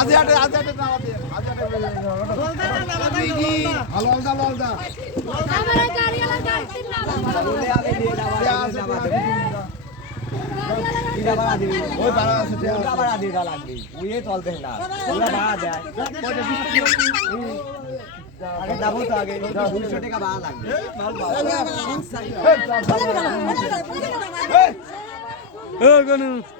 আজি আটে আজি আটে না আজি আটে ভালো আলদা আলদা আমার গাড়ি আলা গাড়ির নাম ওই বাড়া আছে আরে বাপ কি আছে কিন্তু এবিটি ছাল মেয়ে দিয়ে দেশে এ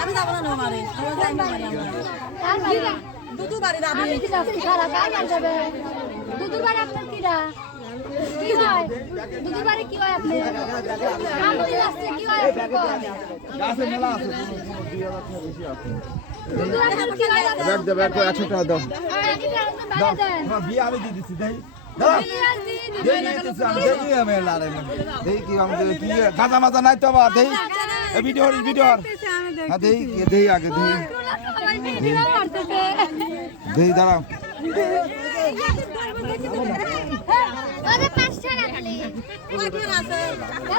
আমি যাব না বাড়ি যাবি। দুদুর বাড়ি আপনার কিরা কি হয়? দুদুর কি হয় আপনি আমি যাচ্ছি কি হয় আপনার গাছে মেলা আছে দুদুর বাড়ি কি ব্যাগ দে ব্যাগ একশো টাকা দাও। দাও বিয়ে আমি দিয়ে দিচ্ছি দেই। গাজা মাজা নাই তো আবার দেই। হ্যাঁ দেই দেই আগে দেই। দেই দাঁড়াও।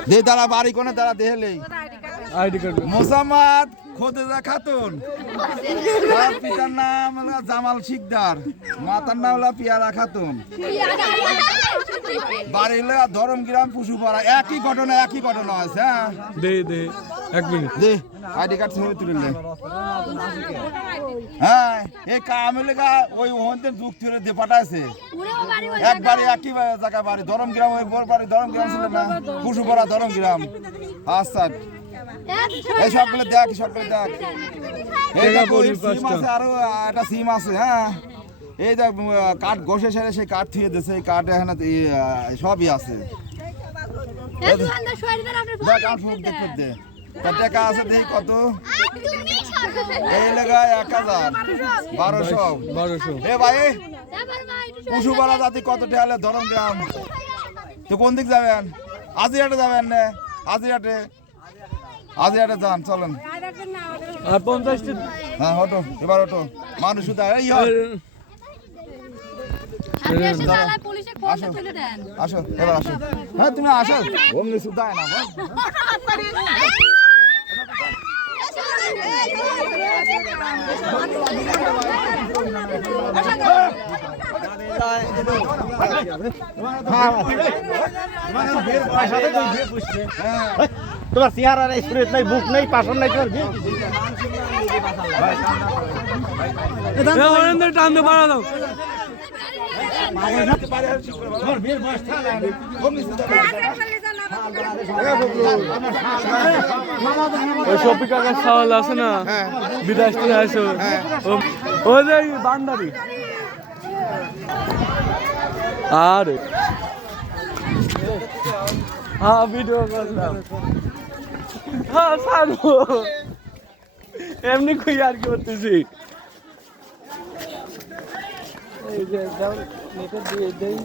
দেই দাঁড়া বাড়ি কোনে দাঁড়া দেহলেই মোসাম্মদ খোদেজা খাতুন। তার পিতার নাম হলো জামাল শিকদার। মাতার নাম হলো পিয়ারা খাতুন। বাড়ি হলো ধরমগ্রাম পুষুপাড়া একই ঘটনা একই ঘটনা আছে হ্যাঁ? দে দে এক মিনিট। দে আইডি কার্ড ছবি তুলে হ্যাঁ এই কাম গা ওই ওখানে যুগ তুলে দিয়ে পাঠাইছে। একবারে একই জায়গা বাড়ি ধরমগ্রাম ওই বড় বাড়ি ধরমগ্রাম ছিল না? পুষুপাড়া ধরমগ্রাম। আচ্ছা। এই সবগুলো দেখ সবগুলো দেখ। সিম আছে আরও একটা সিম আছে হ্যাঁ। এই দেখ কাঠ ঘষে সেরে সেই কাঠ থুয়ে দিয়েছে এই কাঠ এখানে সবই আছে। দেখ আর ফুক দেখতে দে। টাকা আছে দেখি কত। এই এলাকায় এক হাজার। বারোশো। বারোশো। এ ভাই পশুপাড়া জাতি কত ঠেলে ধরম গ্রাম তো কোন দিক যাবেন? আজিরাটে যাবেন না? আজিরাটে আজিরাটে যান চলেন। আর পঞ্চাশটি হ্যাঁ অটো এবার অটো। মানুষ দেন। আসো এবার আসো। হ্যাঁ তুমি আসো। অমনি শুধু না। তোমার চেহারা নেই, শরীর নাই, বুক নেই, পাশন নাই, তোমার অরেন্দ্র টান দাও ওই সাওয়াল আছে না? আরে। হ্যাঁ ভিডিও করলাম। হ্যাঁ ছাড়বো এমনি কই আর কি করতেছি? এই যে দাও নেটে দিয়ে দেই।